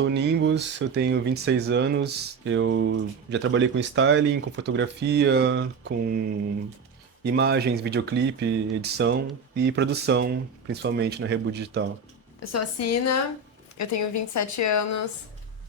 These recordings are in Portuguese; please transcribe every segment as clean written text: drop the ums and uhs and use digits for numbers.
sou o Nimbus, eu tenho 26 anos, eu já trabalhei com styling, com fotografia, com imagens, videoclipe, edição e produção, principalmente na Rebu Digital. Eu sou a Sina, eu tenho 27 anos,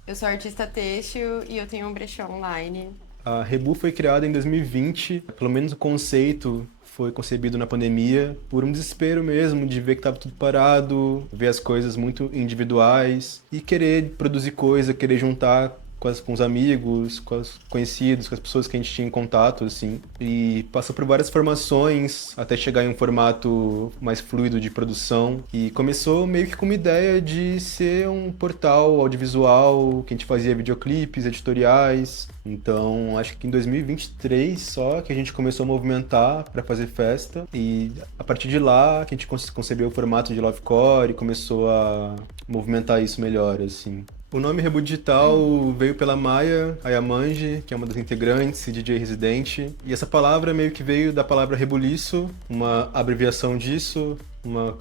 eu sou artista têxtil e eu tenho um brechó online. A Rebu foi criada em 2020, pelo menos o conceito foi concebido na pandemia, por um desespero mesmo de ver que estava tudo parado, ver as coisas muito individuais e querer produzir coisa, querer juntar com os amigos, com os conhecidos, com as pessoas que a gente tinha em contato, assim. E passou por várias formações até chegar em um formato mais fluido de produção. E começou meio que com uma ideia de ser um portal audiovisual, que a gente fazia videoclipes, editoriais. Então, acho que em 2023 só que a gente começou a movimentar para fazer festa. E a partir de lá que a gente concebeu o formato de Lovecore e começou a movimentar isso melhor, assim. O nome Rebu Digital veio pela Maia Ayamanji, que é uma das integrantes e DJ residente. E essa palavra meio que veio da palavra rebuliço, uma abreviação disso, uma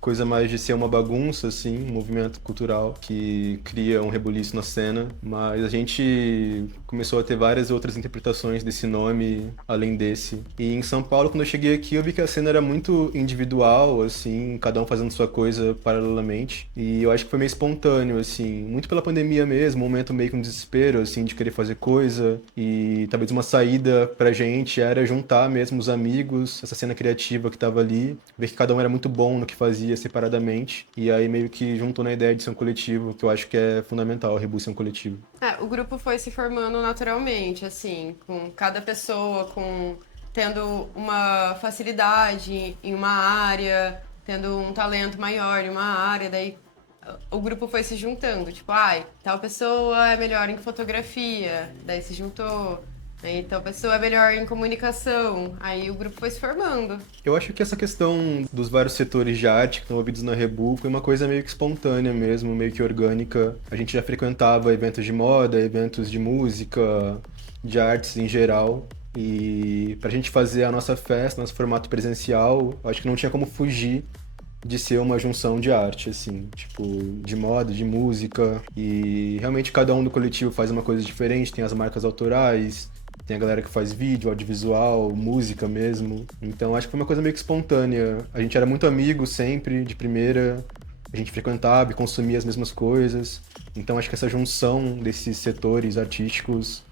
coisa mais de ser uma bagunça, assim, um movimento cultural que cria um rebuliço na cena. Mas a gente começou a ter várias outras interpretações desse nome, além desse. E em São Paulo, quando eu cheguei aqui, eu vi que a cena era muito individual, assim, cada um fazendo sua coisa paralelamente. E eu acho que foi meio espontâneo, assim, muito pela pandemia mesmo, um momento meio com desespero, assim, de querer fazer coisa. E talvez uma saída pra gente era juntar mesmo os amigos, essa cena criativa que tava ali, ver que cada um era muito bom no que fazia separadamente. E aí meio que juntou na ideia de ser um coletivo, que eu acho que é fundamental, o Rebu ser um coletivo. O grupo foi se formando naturalmente, assim, com cada pessoa tendo uma facilidade em uma área, tendo um talento maior em uma área, daí o grupo foi se juntando, tipo, tal pessoa é melhor em fotografia, daí se juntou. Aí tal pessoa é melhor em comunicação, aí o grupo foi se formando. Eu acho que essa questão dos vários setores de arte que estão ouvidos na Rebu foi uma coisa meio que espontânea mesmo, meio que orgânica. A gente já frequentava eventos de moda, eventos de música, de artes em geral. E pra gente fazer a nossa festa, nosso formato presencial, eu acho que não tinha como fugir de ser uma junção de arte, assim, tipo, de moda, de música. E realmente cada um do coletivo faz uma coisa diferente, tem as marcas autorais, tem a galera que faz vídeo, audiovisual, música mesmo. Então acho que foi uma coisa meio que espontânea. A gente era muito amigo sempre, de primeira. A gente frequentava e consumia as mesmas coisas. Então acho que essa junção desses setores artísticos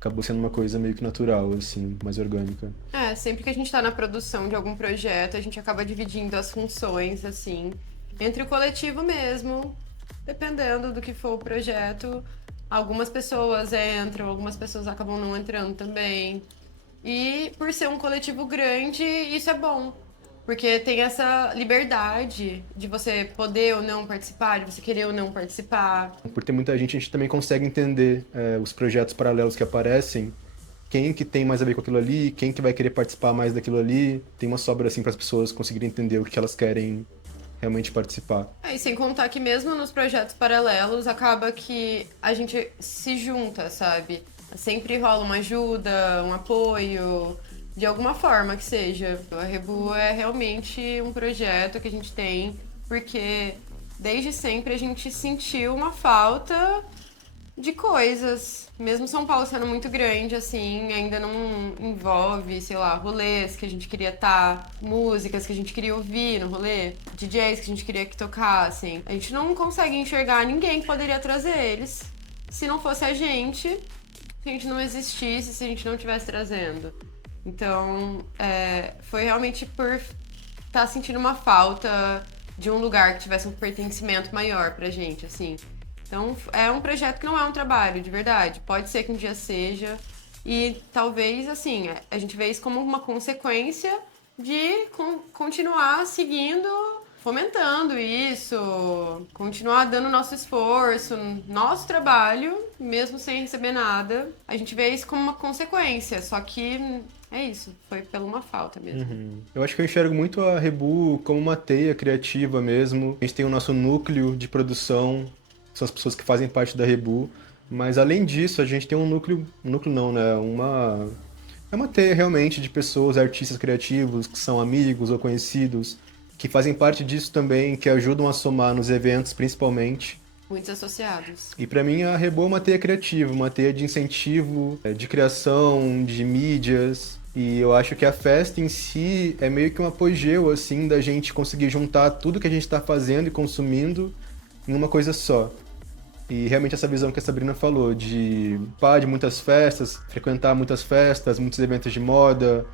acabou sendo uma coisa meio que natural, assim, mais orgânica. Sempre que a gente tá na produção de algum projeto, a gente acaba dividindo as funções, assim, entre o coletivo mesmo, dependendo do que for o projeto. Algumas pessoas entram, algumas pessoas acabam não entrando também. E por ser um coletivo grande, isso é bom. Porque tem essa liberdade de você poder ou não participar, de você querer ou não participar. Por ter muita gente, a gente também consegue entender os projetos paralelos que aparecem, quem que tem mais a ver com aquilo ali, quem que vai querer participar mais daquilo ali. Tem uma sobra assim para as pessoas conseguirem entender o que elas querem realmente participar. E sem contar que mesmo nos projetos paralelos, acaba que a gente se junta, sabe? Sempre rola uma ajuda, um apoio, de alguma forma que seja. A Rebu é realmente um projeto que a gente tem, porque desde sempre a gente sentiu uma falta de coisas. Mesmo São Paulo sendo muito grande, assim, ainda não envolve, sei lá, rolês que a gente queria estar, músicas que a gente queria ouvir no rolê, DJs que a gente queria que tocassem. A gente não consegue enxergar ninguém que poderia trazer eles. Se não fosse a gente, se a gente não existisse, se a gente não estivesse trazendo. Então, foi realmente por estar sentindo uma falta de um lugar que tivesse um pertencimento maior pra gente, assim. Então, é um projeto que não é um trabalho, de verdade. Pode ser que um dia seja. E talvez, assim, a gente vê isso como uma consequência de continuar seguindo, fomentando isso, continuar dando nosso esforço, nosso trabalho, mesmo sem receber nada. A gente vê isso como uma consequência, só que é isso, foi pela uma falta mesmo. Eu acho que eu enxergo muito a Rebu como uma teia criativa mesmo. A gente tem o nosso núcleo de produção, que são as pessoas que fazem parte da Rebu. Mas além disso, a gente tem um núcleo não, né? É uma teia realmente de pessoas, artistas criativos, que são amigos ou conhecidos, que fazem parte disso também, que ajudam a somar nos eventos principalmente. Muitos associados. E pra mim a Rebo é uma teia criativa, uma teia de incentivo, de criação, de mídias. E eu acho que a festa em si é meio que um apogeu, assim, da gente conseguir juntar tudo que a gente tá fazendo e consumindo em uma coisa só. E realmente essa visão que a Sabrina falou, de participar de muitas festas, frequentar muitas festas, muitos eventos de moda,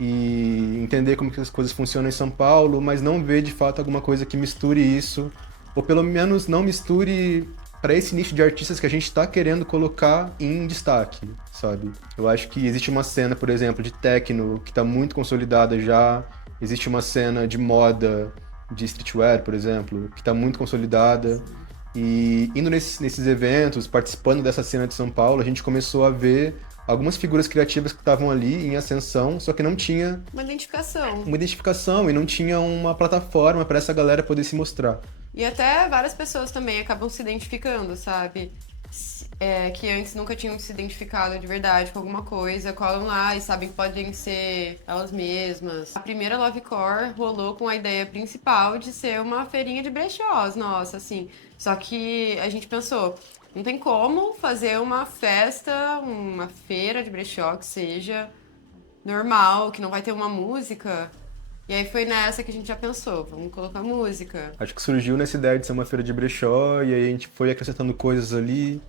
e entender como que as coisas funcionam em São Paulo, mas não ver de fato alguma coisa que misture isso, ou pelo menos não misture para esse nicho de artistas que a gente está querendo colocar em destaque, sabe? Eu acho que existe uma cena, por exemplo, de techno que está muito consolidada já, existe uma cena de moda, de streetwear, por exemplo, que está muito consolidada. E indo nesses eventos, participando dessa cena de São Paulo, a gente começou a ver algumas figuras criativas que estavam ali em ascensão, só que não tinha Uma identificação. uma identificação e não tinha uma plataforma para essa galera poder se mostrar. E até várias pessoas também acabam se identificando, sabe? Que antes nunca tinham se identificado de verdade com alguma coisa, colam lá e sabem que podem ser elas mesmas. A primeira Lovecore rolou com a ideia principal de ser uma feirinha de brechós, nossa, assim. Só que a gente pensou, não tem como fazer uma festa, uma feira de brechó que seja normal, que não vai ter uma música. E aí foi nessa que a gente já pensou, vamos colocar música. Acho que surgiu nessa ideia de ser uma feira de brechó e aí a gente foi acrescentando coisas ali.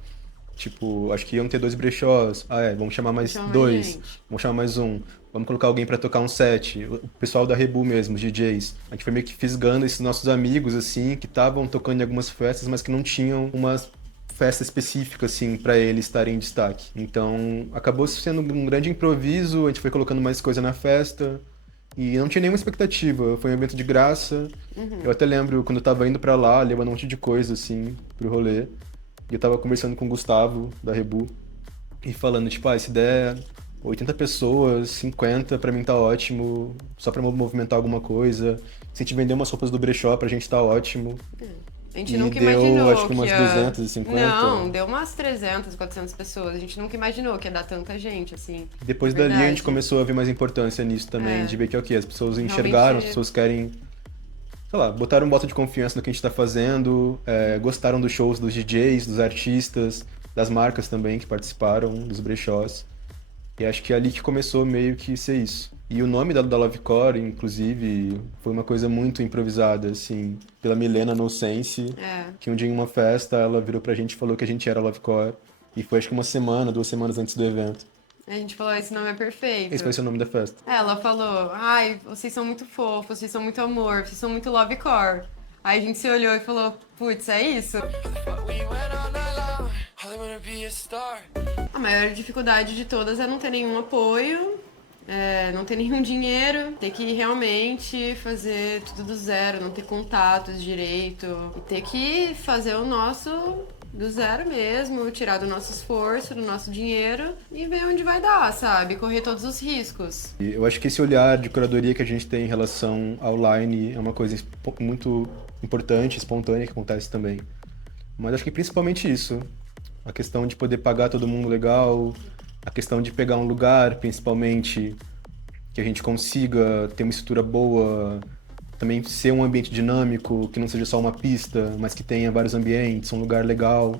Tipo, acho que iam ter 2 brechós. Ah, vamos chamar mais Chama mais 2. gente. Vamos chamar mais um. Vamos colocar alguém pra tocar um set. O pessoal da Rebu mesmo, os DJs. A gente foi meio que fisgando esses nossos amigos, assim, que estavam tocando em algumas festas, mas que não tinham uma festa específica, assim, pra eles estarem em destaque. Então, acabou sendo um grande improviso, a gente foi colocando mais coisa na festa. E não tinha nenhuma expectativa, foi um evento de graça. Eu até lembro quando eu tava indo pra lá, levando um monte de coisa, assim, pro rolê. E eu tava conversando com o Gustavo, da Rebu, e falando, tipo, se der 80 pessoas, 50, pra mim tá ótimo, só pra movimentar alguma coisa. Se a gente vender umas roupas do brechó, pra gente tá ótimo. A gente E nunca deu, acho imaginou que que umas ia... 250. Não, deu umas 300, 400 pessoas. A gente nunca imaginou que ia dar tanta gente, assim. Depois De dali a gente verdade. começou a ver mais importância nisso também, É. de ver que, ok, as pessoas enxergaram, as Realmente, pessoas querem, sei lá, botaram um voto de confiança no que a gente tá fazendo, gostaram dos shows dos DJs, dos artistas, das marcas também que participaram, dos brechós. E acho que é ali que começou meio que ser isso. E o nome da Lovecore, inclusive, foi uma coisa muito improvisada, assim, pela Milena Nonsense, é. que um dia em uma festa ela virou pra gente e falou que a gente era Lovecore. E foi acho que uma semana, 2 semanas antes do evento. A gente falou, esse nome é Esse vai perfeito. ser o nome da festa. Ela falou, ai, vocês são muito fofos, vocês são muito amor, vocês são muito lovecore. Aí a gente se olhou e falou, putz, é isso? A maior dificuldade de todas é não ter nenhum apoio, não ter nenhum dinheiro, ter que realmente fazer tudo do zero, não ter contatos direito, e ter que fazer o nosso do zero mesmo, tirar do nosso esforço, do nosso dinheiro e ver onde vai dar, sabe? Correr todos os riscos. E eu acho que esse olhar de curadoria que a gente tem em relação ao Line é uma coisa muito importante, espontânea que acontece também. Mas acho que principalmente isso. A questão de poder pagar todo mundo legal, a questão de pegar um lugar, principalmente, que a gente consiga ter uma estrutura boa, também ser um ambiente dinâmico, que não seja só uma pista, mas que tenha vários ambientes, um lugar legal.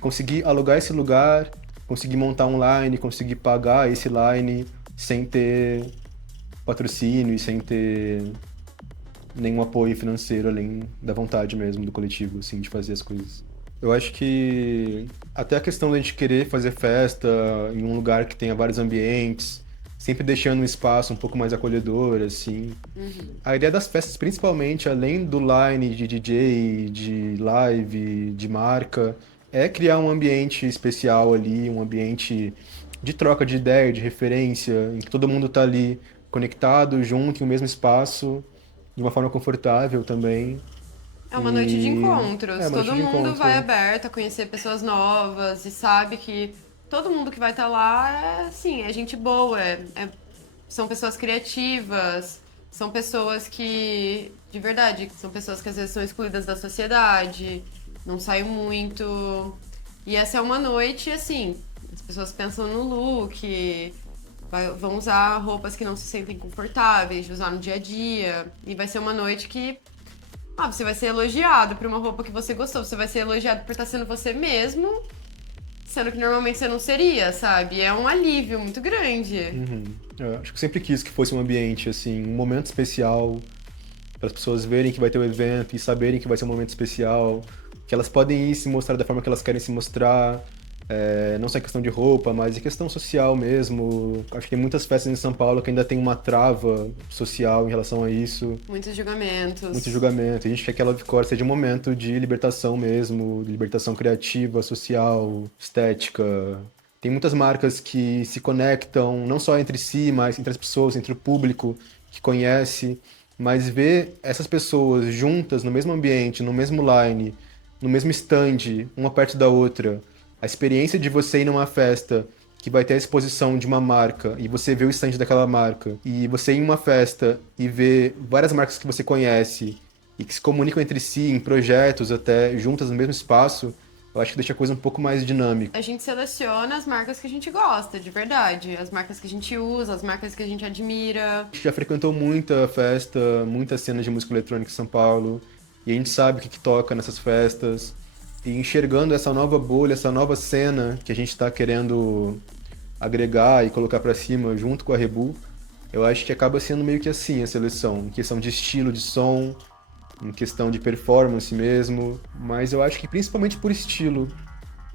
Conseguir alugar esse lugar, conseguir montar um line, conseguir pagar esse line sem ter patrocínio e sem ter nenhum apoio financeiro além da vontade mesmo do coletivo, assim, de fazer as coisas. Eu acho que até a questão da gente querer fazer festa em um lugar que tenha vários ambientes, sempre deixando um espaço um pouco mais acolhedor, assim. A ideia das festas, principalmente, além do line de DJ, de live, de marca, é criar um ambiente especial ali, um ambiente de troca de ideia, de referência, em que todo mundo tá ali conectado, junto, em um mesmo espaço, de uma forma confortável também. É uma noite de É encontros. uma noite Todo de mundo vai encontro. aberto a conhecer pessoas novas e sabe que todo mundo que vai estar lá é, assim, é gente boa, são pessoas criativas, são pessoas que, de verdade, são pessoas que às vezes são excluídas da sociedade, não saem muito. E essa é uma noite, assim, as pessoas pensam no look, vão usar roupas que não se sentem confortáveis de usar no dia a dia. E vai ser uma noite que Você vai ser elogiado por uma roupa que você gostou, você vai ser elogiado por estar sendo você mesmo, sendo que normalmente você não seria, sabe? É um alívio muito grande. Eu acho que eu sempre quis que fosse um ambiente, assim, um momento especial, para as pessoas verem que vai ter o evento e saberem que vai ser um momento especial, que elas podem ir se mostrar da forma que elas querem se mostrar, não só em questão de roupa, mas em questão social mesmo. Acho que tem muitas festas em São Paulo que ainda tem uma trava social em relação a isso, Muitos julgamentos. muito julgamento. A gente quer que a Lovecore seja um momento de libertação mesmo, de libertação criativa, social, estética. Tem muitas marcas que se conectam não só entre si, mas entre as pessoas, entre o público que conhece, mas ver essas pessoas juntas no mesmo ambiente, no mesmo line, no mesmo stand, uma perto da outra. A experiência de você ir numa festa que vai ter a exposição de uma marca e você vê o stand daquela marca, e você ir em uma festa e ver várias marcas que você conhece e que se comunicam entre si em projetos até juntas no mesmo espaço, eu acho que deixa a coisa um pouco mais dinâmica. A gente seleciona as marcas que a gente gosta, de verdade. As marcas que a gente usa, as marcas que a gente admira. A gente já frequentou muita festa, muitas cenas de música eletrônica em São Paulo, e a gente sabe o que toca nessas festas. E enxergando essa nova bolha, essa nova cena que a gente está querendo agregar e colocar para cima junto com a Rebu, eu acho que acaba sendo meio que assim a seleção, em questão de estilo de som, em questão de performance mesmo, mas eu acho que principalmente por estilo.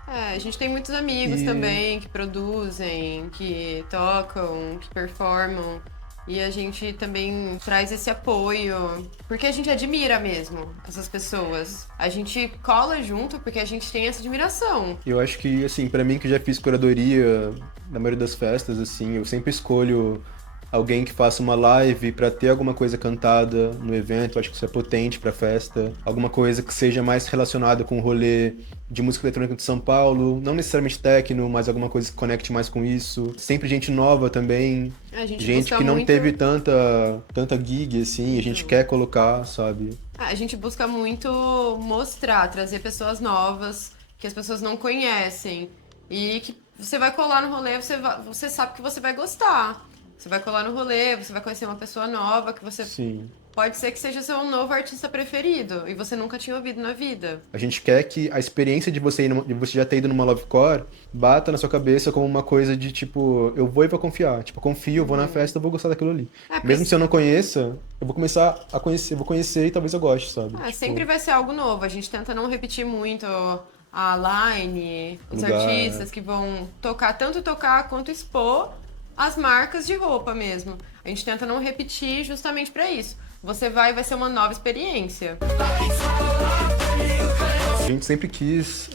A gente tem muitos amigos E também que produzem, que tocam, que performam. E a gente também traz esse apoio, porque a gente admira mesmo essas pessoas. A gente cola junto porque a gente tem essa admiração. eu acho que, assim, pra mim que já fiz curadoria na maioria das festas, assim, eu sempre escolho alguém que faça uma live pra ter alguma coisa cantada no evento. Eu acho que isso é potente pra festa. Alguma coisa que seja mais relacionada com o rolê de música eletrônica de São Paulo, não necessariamente techno, mas alguma coisa que conecte mais com isso. Sempre gente nova também. A gente Gente busca que não muito... teve tanta gig, assim, a gente quer colocar, sabe? A gente busca muito mostrar, trazer pessoas novas que as pessoas não conhecem. E que você vai colar no rolê, você sabe que você vai gostar. Você vai colar no rolê, você vai conhecer uma pessoa nova que você... Sim. Pode ser que seja seu novo artista preferido e você nunca tinha ouvido na vida. A gente quer que a experiência de você, de você já ter ido numa Lovecore bata na sua cabeça como uma coisa de tipo, eu vou e vou confiar. Tipo, eu confio, eu vou na festa, eu vou gostar daquilo ali. Mesmo se eu não conheça, eu vou começar a conhecer, eu vou conhecer e talvez eu goste, sabe? Tipo, Sempre vai ser algo novo. A gente tenta não repetir muito a line, os Lugar. artistas que vão tocar, tanto tocar quanto expor as marcas de roupa mesmo. A gente tenta não repetir justamente pra isso. Você vai ser uma nova experiência. A gente sempre quis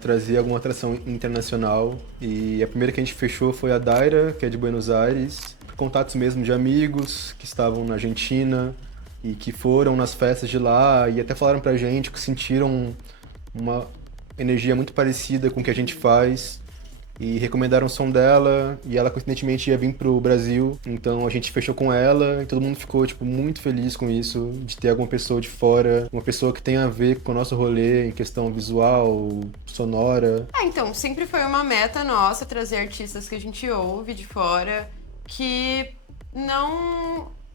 trazer alguma atração internacional e a primeira que a gente fechou foi a Daira, que é de Buenos Aires, por contatos mesmo de amigos que estavam na Argentina e que foram nas festas de lá e até falaram pra gente que sentiram uma energia muito parecida com o que a gente faz e recomendaram o som dela e ela coincidentemente ia vir pro Brasil, então a gente fechou com ela e todo mundo ficou tipo muito feliz com isso, de ter alguma pessoa de fora, uma pessoa que tenha a ver com o nosso rolê em questão visual, sonora. Então, sempre foi uma meta nossa trazer artistas que a gente ouve de fora que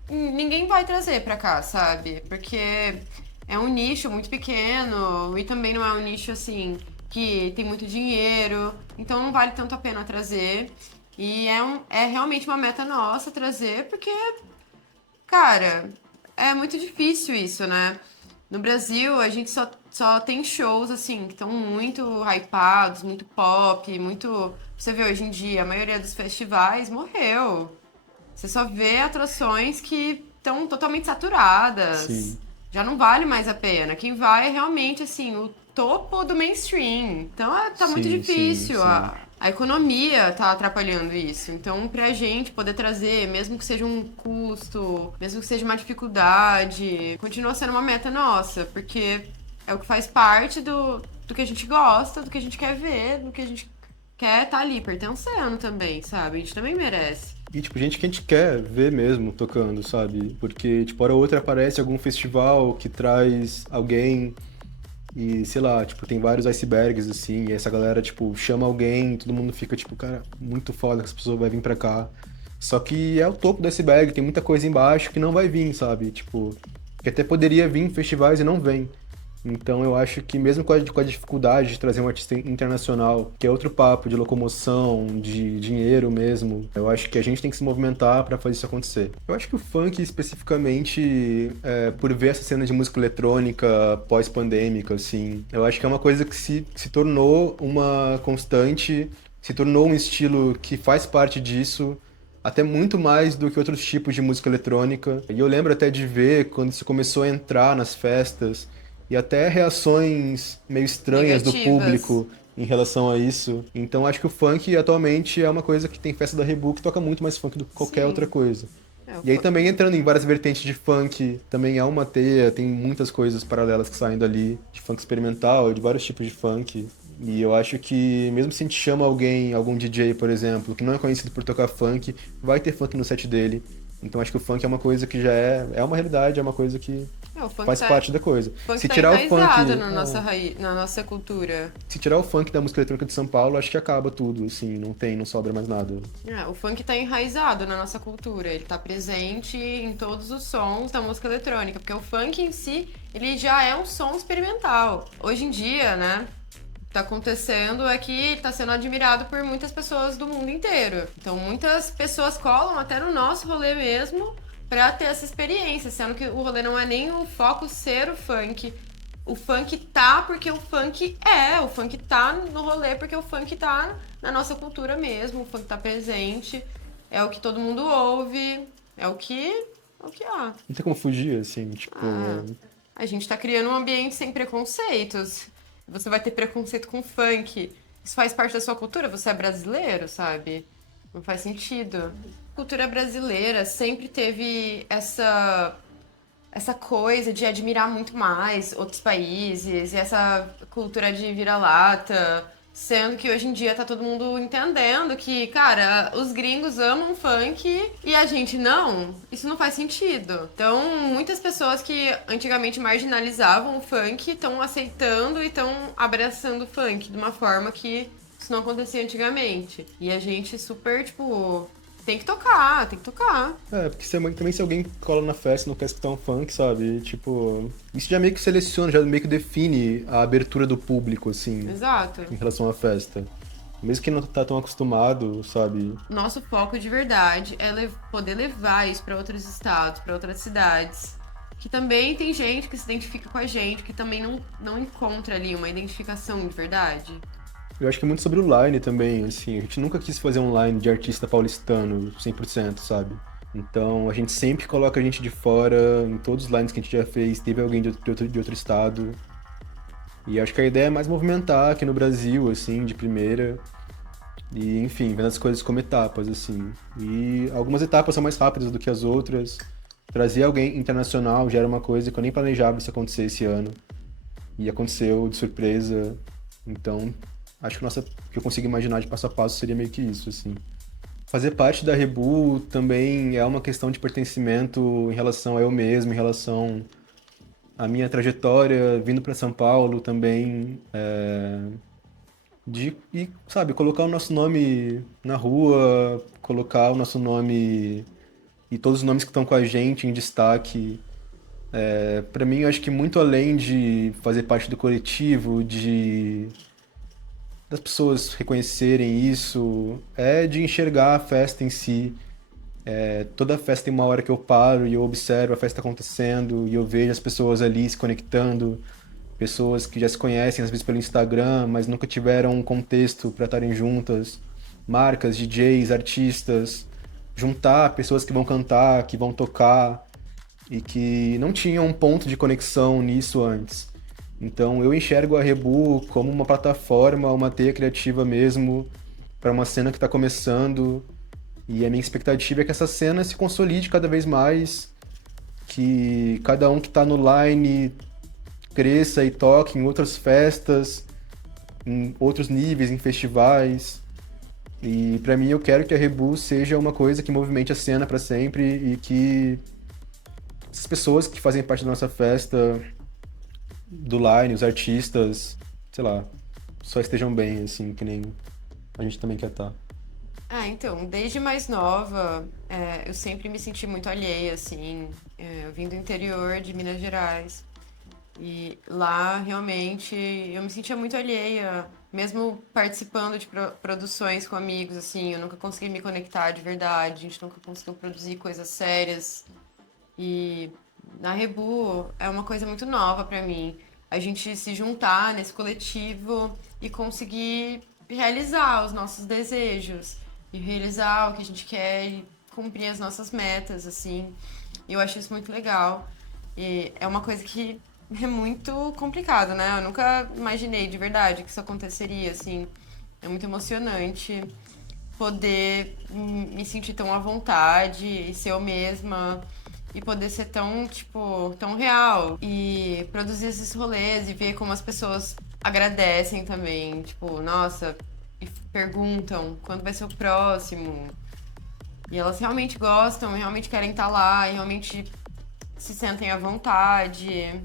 ninguém vai trazer pra cá, sabe? Porque é um nicho muito pequeno e também não é um nicho assim que tem muito dinheiro, então não vale tanto a pena trazer. E é realmente uma meta nossa trazer, porque, cara, é muito difícil isso, né? No Brasil, a gente só tem shows, assim, que estão muito hypados, muito pop, muito... Você vê hoje em dia, a maioria dos festivais morreu. Você só vê atrações que estão totalmente saturadas. Sim. Já não vale mais a pena. Quem vai é realmente, assim, o topo do mainstream. Então tá muito Sim, difícil. sim, sim. A economia tá atrapalhando isso. Então, pra gente poder trazer, mesmo que seja um custo, mesmo que seja uma dificuldade, continua sendo uma meta nossa, porque é o que faz parte do que a gente gosta, do que a gente quer ver, do que a gente quer tá ali pertencendo também, sabe? A gente também merece. E, tipo, gente que a gente quer ver mesmo tocando, sabe? Porque, tipo, hora ou outra aparece algum festival que traz alguém e, sei lá, tipo, tem vários icebergs, assim, e essa galera, tipo, chama alguém, todo mundo fica, tipo, cara, muito foda que essa pessoa vai vir pra cá. Só que é o topo do iceberg, tem muita coisa embaixo que não vai vir, sabe? Tipo, que até poderia vir em festivais e não vem. Então eu acho que mesmo com a dificuldade de trazer um artista internacional, que é outro papo de locomoção, de dinheiro mesmo, eu acho que a gente tem que se movimentar para fazer isso acontecer. Eu acho que o funk especificamente, por ver essa cena de música eletrônica pós-pandêmica, assim, eu acho que é uma coisa que se tornou uma constante, se tornou um estilo que faz parte disso, até muito mais do que outros tipos de música eletrônica. E eu lembro até de ver quando isso começou a entrar nas festas e até reações meio estranhas do Negativas. público em relação a isso. Então acho que o funk atualmente é uma coisa que tem festa da Rebu que toca muito mais funk do que qualquer outra Sim. coisa. É, o E aí funk. também entrando em várias vertentes de funk, também é uma teia, tem muitas coisas paralelas que saem dali, de funk experimental, de vários tipos de funk. E eu acho que mesmo se a gente chama alguém, algum DJ, por exemplo, que não é conhecido por tocar funk, vai ter funk no set dele. Então acho que o funk é uma coisa que já é uma realidade, é uma coisa que O funk faz parte da coisa. funk Se tá tirar o funk, enraizado na nossa na nossa cultura. se tirar o funk da música eletrônica de São Paulo, acho que acaba tudo, assim, não sobra mais nada. É, o funk tá enraizado na nossa cultura, ele tá presente em todos os sons da música eletrônica, porque o funk em si, ele já é um som experimental. Hoje em dia, né, o que tá acontecendo é que tá sendo admirado por muitas pessoas do mundo inteiro. Então, muitas pessoas colam até no nosso rolê mesmo pra ter essa experiência, sendo que o rolê não é nem o foco ser o funk. O funk tá porque o funk tá no rolê porque o funk tá na nossa cultura mesmo, o funk tá presente, é o que todo mundo ouve, é o que há. Não tem como fugir, assim, tipo. Ah, a gente tá criando um ambiente sem preconceitos. Você vai ter preconceito com funk. Isso faz parte da sua cultura? Você é brasileiro, sabe? Não faz sentido. A cultura brasileira sempre teve essa coisa de admirar muito mais outros países e essa cultura de vira-lata, sendo que hoje em dia tá todo mundo entendendo que, cara, os gringos amam funk e a gente não. Isso não faz sentido. Então, muitas pessoas que antigamente marginalizavam o funk estão aceitando e estão abraçando o funk de uma forma que isso não acontecia antigamente. E a gente super, tipo, tem que tocar, tem que tocar. Porque também se alguém cola na festa e não quer escutar um funk, sabe? Tipo, isso já meio que seleciona, já meio que define a abertura do público, assim, Exato. em relação à festa. Mesmo que não tá tão acostumado, sabe? Nosso foco de verdade é poder levar isso para outros estados, para outras cidades. Que também tem gente que se identifica com a gente, que também não encontra ali uma identificação de verdade. Eu acho que é muito sobre o line também, assim. A gente nunca quis fazer um line de artista paulistano 100%, sabe? Então a gente sempre coloca a gente de fora, em todos os lines que a gente já fez, teve alguém de outro estado. E acho que a ideia é mais movimentar aqui no Brasil, assim, de primeira. E, enfim, vendo as coisas como etapas, assim. E algumas etapas são mais rápidas do que as outras. Trazer alguém internacional já era uma coisa que eu nem planejava isso acontecer esse ano. E aconteceu de surpresa. Então, acho que o que eu consigo imaginar de passo a passo seria meio que isso, assim. Fazer parte da Rebu também é uma questão de pertencimento em relação a eu mesmo, em relação à minha trajetória vindo para São Paulo também. Sabe, colocar o nosso nome na rua, colocar o nosso nome e todos os nomes que estão com a gente em destaque. Para mim, eu acho que muito além de fazer parte do coletivo, de das pessoas reconhecerem isso, é de enxergar a festa em si. Toda festa tem uma hora que eu paro e eu observo a festa acontecendo e eu vejo as pessoas ali se conectando, pessoas que já se conhecem às vezes pelo Instagram, mas nunca tiveram um contexto para estarem juntas, marcas, DJs, artistas, juntar pessoas que vão cantar, que vão tocar e que não tinham um ponto de conexão nisso antes. Então eu enxergo a Rebu como uma plataforma, uma teia criativa mesmo para uma cena que está começando. E a minha expectativa é que essa cena se consolide cada vez mais, que cada um que está no line cresça e toque em outras festas, em outros níveis, em festivais. E para mim eu quero que a Rebu seja uma coisa que movimente a cena para sempre e que as pessoas que fazem parte da nossa festa, do line, os artistas, sei lá, só estejam bem, assim, que nem a gente também quer estar. Então, desde mais nova, eu sempre me senti muito alheia, assim. Eu vim do interior de Minas Gerais. E lá, realmente, eu me sentia muito alheia. Mesmo participando de produções com amigos, assim, eu nunca consegui me conectar de verdade. A gente nunca conseguiu produzir coisas sérias. E na Rebu é uma coisa muito nova pra mim. A gente se juntar nesse coletivo e conseguir realizar os nossos desejos e realizar o que a gente quer e cumprir as nossas metas, assim. E eu acho isso muito legal. E é uma coisa que é muito complicado, né? Eu nunca imaginei de verdade que isso aconteceria, assim. É muito emocionante poder me sentir tão à vontade e ser eu mesma e poder ser tão, tipo, tão real e produzir esses rolês e ver como as pessoas agradecem também, tipo, nossa, e perguntam quando vai ser o próximo. E elas realmente gostam, realmente querem estar lá e realmente se sentem à vontade.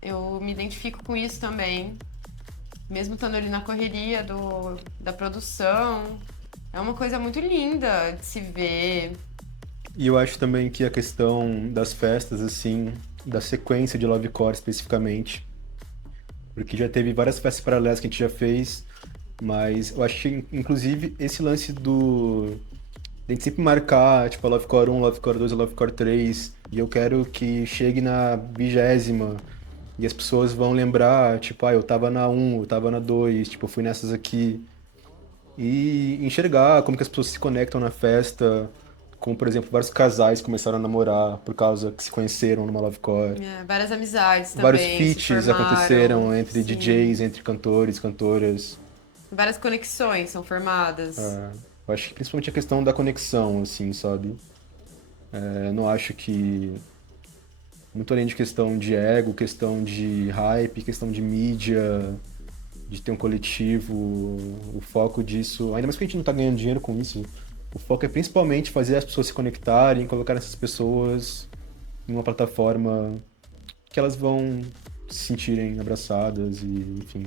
Eu me identifico com isso também, mesmo estando ali na correria da produção. É uma coisa muito linda de se ver. E eu acho também que a questão das festas, assim, da sequência de Lovecore especificamente, porque já teve várias festas paralelas que a gente já fez, mas eu acho que, inclusive, esse lance do. A gente sempre marcar, tipo, a Lovecore 1, Lovecore 2, a Lovecore 3, e eu quero que chegue na 20ª, e as pessoas vão lembrar, tipo, eu tava na 1, eu tava na 2, tipo, eu fui nessas aqui. E enxergar como que as pessoas se conectam na festa, como, por exemplo, vários casais começaram a namorar por causa que se conheceram numa Lovecore. Várias amizades Vários também se feats formaram, aconteceram entre sim. DJs, entre cantores, cantoras. Várias conexões são formadas. Eu acho que principalmente a questão da conexão, assim, sabe? Eu não acho que. Muito além de questão de ego, questão de hype, questão de mídia, de ter um coletivo, o foco disso. Ainda mais que a gente não tá ganhando dinheiro com isso. O foco é principalmente fazer as pessoas se conectarem, colocar essas pessoas em uma plataforma que elas vão se sentirem abraçadas e, enfim.